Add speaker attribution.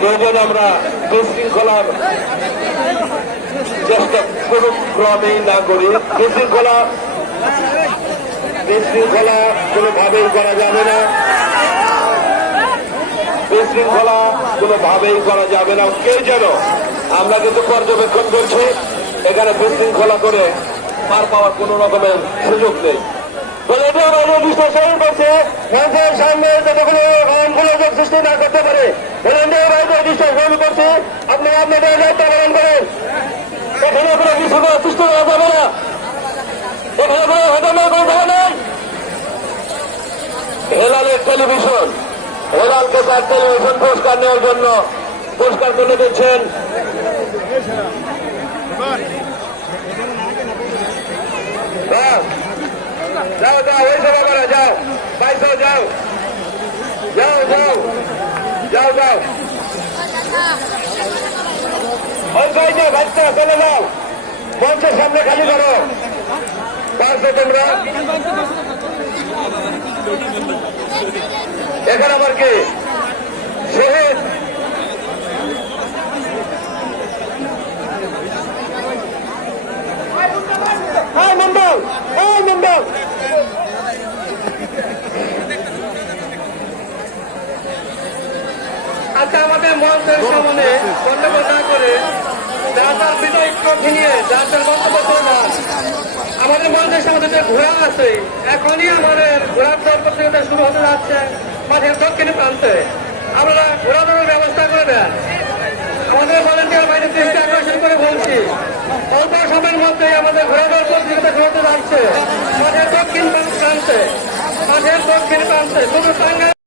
Speaker 1: যেন আমরা বিশৃঙ্খলার চেষ্টা কোনো ক্রমেই না করি বিশৃঙ্খলা বিশৃঙ্খলা কোনোভাবেই করা যাবে না। বিশৃঙ্খলা কোনোভাবেই করা যাবে না। কেউ যেন, আমরা কিন্তু পর্যবেক্ষণ করছি, এখানে বিশৃঙ্খলা করে পার পাওয়ার কোন রকমের সুযোগ নেই। সামনে গোলযোগ সৃষ্টি করছে আপনি আপনাদের দায়িত্ব পালন করেন। এখানে কোনো বিশৃঙ্খলা সৃষ্টি করা যাবে না এখানে কোনো ঘটনার কোনো কথা নেই। হেলালের টেলিভিশন হেলালকে তার টেলিভিশন পুরস্কার নেওয়ার জন্য পুরস্কার তুলে দিচ্ছেন। বাস। যাও যাও, এই সভা করো, যাও, বাইশো যাও। যাও যাও যাও যাও। বাচ্চা চলে যাও। সামনে খালি করো। পাঁচশো তোমরা এখানে আবার কি? শহীদ। মন্ডল হ্যাঁ মন্ডল।
Speaker 2: আচ্ছা আমাদের মঞ্চের সামনে গন্ডগোল না করে যার বিজয় ট্রফি নিয়ে যার তার বক্তব্য করবেন আমাদের মঞ্চের সামনে যে ঘোড়া আছে এখনই আমাদের ঘোড়ার দল প্রতিযোগিতা শুরু হতে যাচ্ছে মাঠের দক্ষিণ প্রান্তে। আপনারা ঘোড়া দলের ব্যবস্থা করে দেন। আমাদের ভলেন্টিয়ার বাইরে দৃষ্টি আকর্ষণ করে বলছি অল্প সময়ের মধ্যেই আমাদের ঘোড়া দল প্রতিযোগিতা শুরু হতে যাচ্ছে মাঠের দক্ষিণ প্রান্তে। মাঠের দক্ষিণ প্রান্তে শুধু টাঙ্গাইল